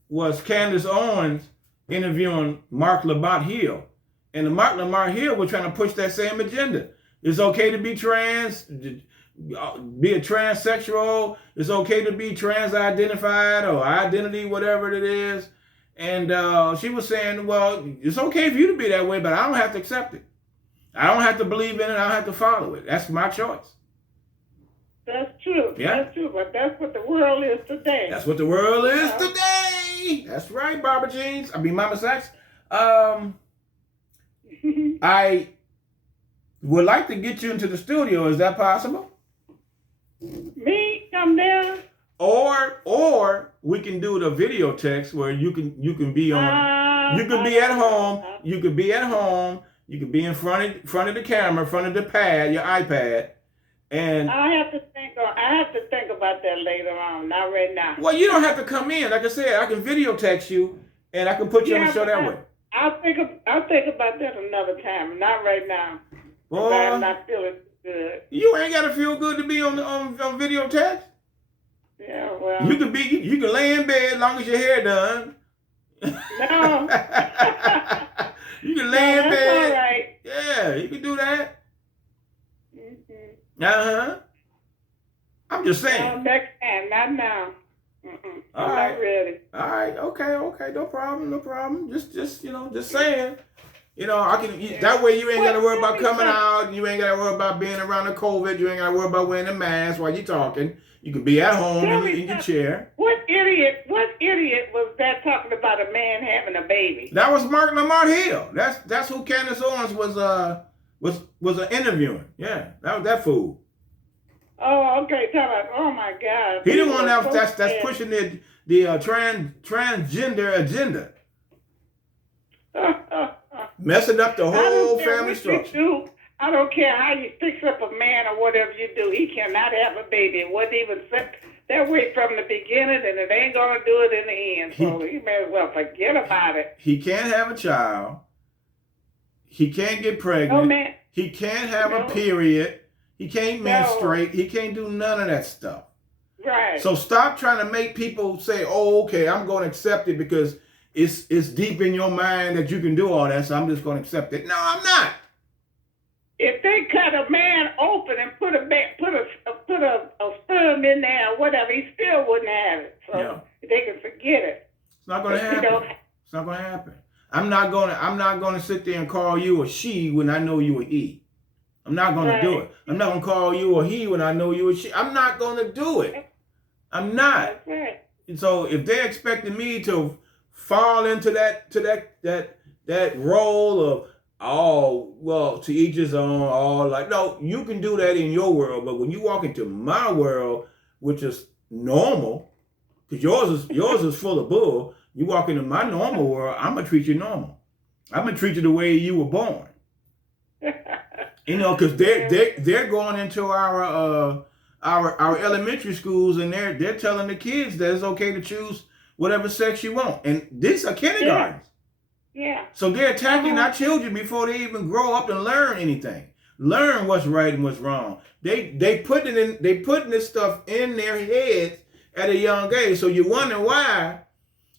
was Candace Owens interviewing Mark Lamont Hill. And the Mark Lamont Hill was trying to push that same agenda. It's okay to be trans, be a transsexual. It's okay to be trans-identified or identity, whatever it is. And she was saying, well, it's okay for you to be that way, but I don't have to accept it. I don't have to believe in it. I don't have to follow it. That's my choice. That's true. Yeah. That's true. But that's what the world is today. That's what the world is today. That's right, Barbara Jeans. Mama Sax. I would like to get you into the studio. Is that possible? Me come down? Or we can do the video text where you can be on. You could be at home. You could be at home. You could be in front of the camera, in front of the pad, your iPad, and I have to think about that later on. Not right now. Well, you don't have to come in. Like I said, I can video text you, and I can put you on the show that way. I'll think about that another time. Not right now. Boy, I'm not feeling good. You ain't gotta feel good to be on video text. Yeah, well. You can lay in bed as long as your hair done. No. You can lay in bed. All right. Yeah, you can do that. Mm-hmm. I'm just saying. No, next time, not now. I'm right. not ready. All right. Okay. No problem. Just saying. You know, I can. That way, you ain't got to worry about coming out. You ain't got to worry about being around the COVID. You ain't got to worry about wearing a mask while you talking. You can be at home in your chair. What idiot was that talking about a man having a baby? That was Mark Lamont Hill. That's who Candace Owens was interviewing. Yeah, that was that fool. Oh, okay. Oh my God. He the one that's pushing the transgender agenda, messing up the whole family structure. I don't care how you fix up a man or whatever you do. He cannot have a baby. It wasn't even set that way from the beginning, and it ain't gonna do it in the end. So he may as well forget about it. He can't have a child. He can't get pregnant. No, man. He can't have a period. He can't menstruate. He can't do none of that stuff. Right. So stop trying to make people say, "Oh, okay, I'm going to accept it because it's deep in your mind that you can do all that, so I'm just going to accept it." No, I'm not. If they cut a man open and put a sperm in there or whatever, he still wouldn't have it. So they can forget it. It's not going to happen. It's not going to happen. I'm not going to sit there and call you a she when I know you a he. I'm not going to do it. I'm not going to call you a he when I know you a she. I'm not going to do it. I'm not. That's right. So if they're expecting me to fall into that role of, oh, well, to each his own, no, you can do that in your world, but when you walk into my world, which is normal, because yours is full of bull, you walk into my normal world, I'm gonna treat you normal. I'm gonna treat you the way you were born. Because they're going into our elementary schools, and they're telling the kids that it's okay to choose whatever sex you want, and these are kindergartens. Yeah. So they're attacking our children before they even grow up and learn anything. Learn what's right and what's wrong. They putting this stuff in their heads at a young age. So you wonder why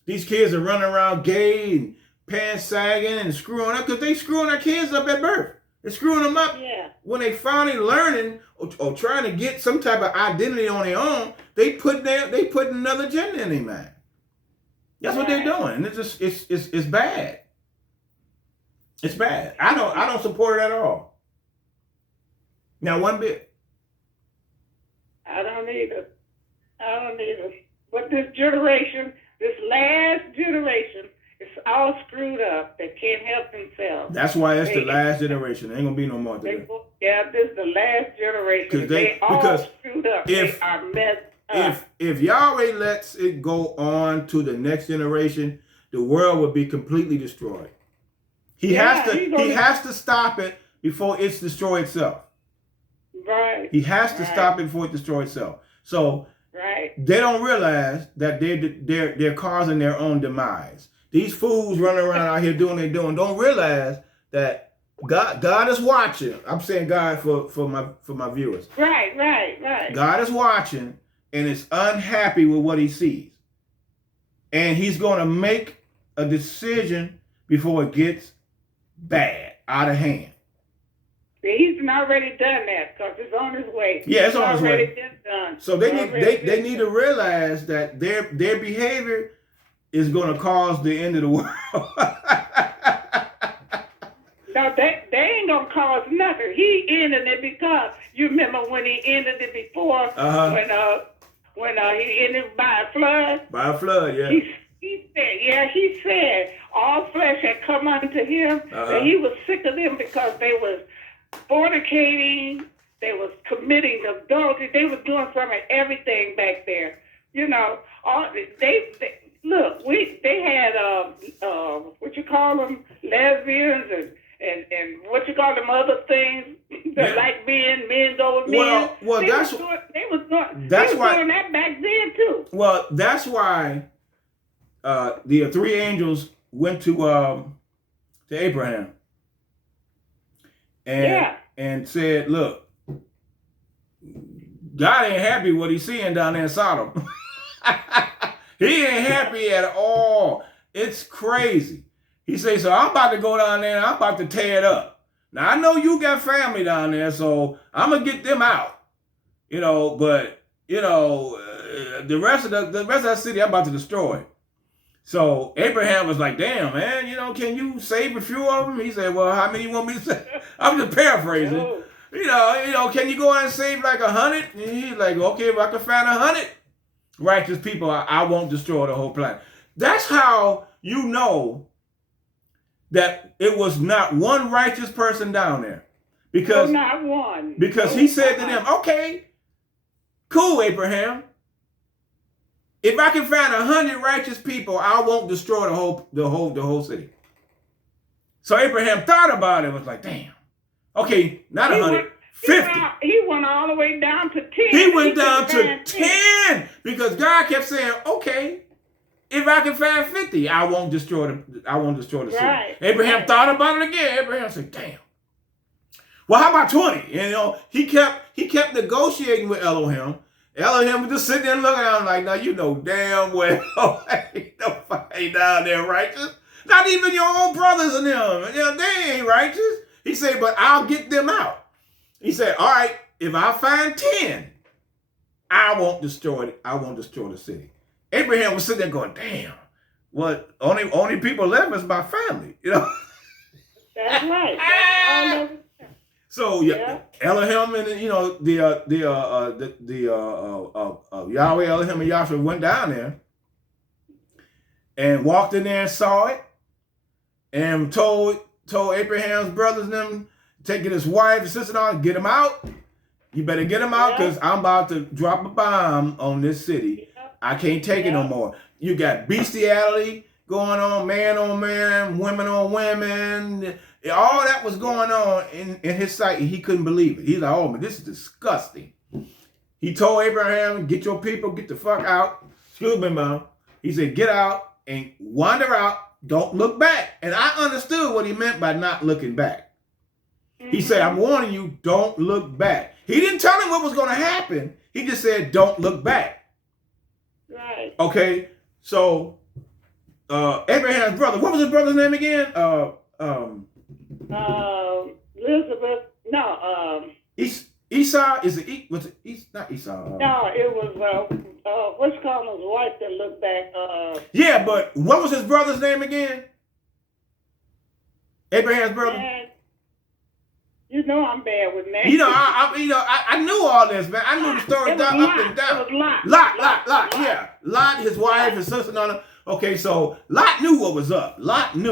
these kids are running around gay and pants sagging and screwing up, because they screwing our kids up at birth. They're screwing them up when they finally learning or trying to get some type of identity on their own. They put another gender in their mind. That's what they're doing, and it's bad. It's bad. I don't support it at all. Now, one bit. I don't either. But this last generation, it's all screwed up. They can't help themselves. That's why it's the last generation. There ain't gonna be no more. This is the last generation. They all screwed up. They are messed up. If Yahweh lets it go on to the next generation, the world will be completely destroyed. He has to stop it before it's destroyed itself. Right. He has to stop it before it destroys itself. So they don't realize that they're causing their own demise. These fools running around out here doing what they're doing don't realize that God is watching. I'm saying God for my viewers. Right. God is watching and is unhappy with what he sees. And he's going to make a decision before it gets bad, out of hand. He's already done that because it's on his way. Yeah, it's on his way. Been done. So they need to realize that their behavior is going to cause the end of the world. No, they ain't going to cause nothing. He ended it because you remember when he ended it before when he ended by a flood. By a flood, yeah. He said all flesh had come unto him, and he was sick of them because they was fornicating, they was committing adultery, they was doing some of everything back there. They had what you call them, lesbians and what you call them other things that like men go with men. Well, they was doing that back then too. Well, that's why the three angels went to Abraham and said, "Look, God ain't happy what he's seeing down there in Sodom. He ain't happy at all. It's crazy." He says, "So I'm about to go down there and I'm about to tear it up. Now I know you got family down there, so I'm gonna get them out. But the rest of the city I'm about to destroy." So Abraham was like, "Damn, man, can you save a few of them?" He said, "Well, how many you want me to save?" I'm just paraphrasing. Can you go out and save like 100? And he's like, "Okay, if I can find 100 righteous people, I won't destroy the whole planet." That's how you know that it was not one righteous person down there. Because not one. Because he said to them, "Okay, cool, Abraham. If I can find 100 righteous people, I won't destroy the whole city." So Abraham thought about it and was like, "Damn. Okay, not 100, 50. He went all the way down to 10. He went down to 10 because God kept saying, "Okay, if I can find 50, I won't destroy the city." Abraham thought about it again. Abraham said, "Damn. Well, how about 20?" He kept negotiating with Elohim. Elohim was just sitting there looking at him like, "Now you know damn well ain't nobody down there righteous. Not even your own brothers and them. They ain't righteous." He said, "But I'll get them out." He said, "All right, if I find 10, I won't destroy it. I won't destroy the city." Abraham was sitting there going, "Damn, what only people left is my family." That's right. That's all of it. So Elohim and Yahweh, Elohim and Yahshua went down there and walked in there and saw it and told Abraham's brothers and them, taking his wife and sister-in-law, get him out. You better get him out because I'm about to drop a bomb on this city. I can't take it no more. You got bestiality going on man, women on women. All that was going on in his sight, and he couldn't believe it. He's like, oh, man, this is disgusting. He told Abraham, get your people, get the fuck out. Excuse me, Mom. He said, get out and wander out. Don't look back. And I understood what he meant by not looking back. He said, I'm warning you, don't look back. He didn't tell him what was going to happen. He just said, don't look back. Right. Okay, so Abraham's brother, what was his brother's name again? Elizabeth, no, Esau, is it, was it, not Esau. no, it was, what's called his wife that looked back, yeah, but what was his brother's name again? Abraham's brother? man, you know I'm bad with names. You know, I knew all this, man. I knew the story down, up and down. It was Lot, yeah. Lot, his wife, his sister, okay, so Lot knew what was up. Lot knew.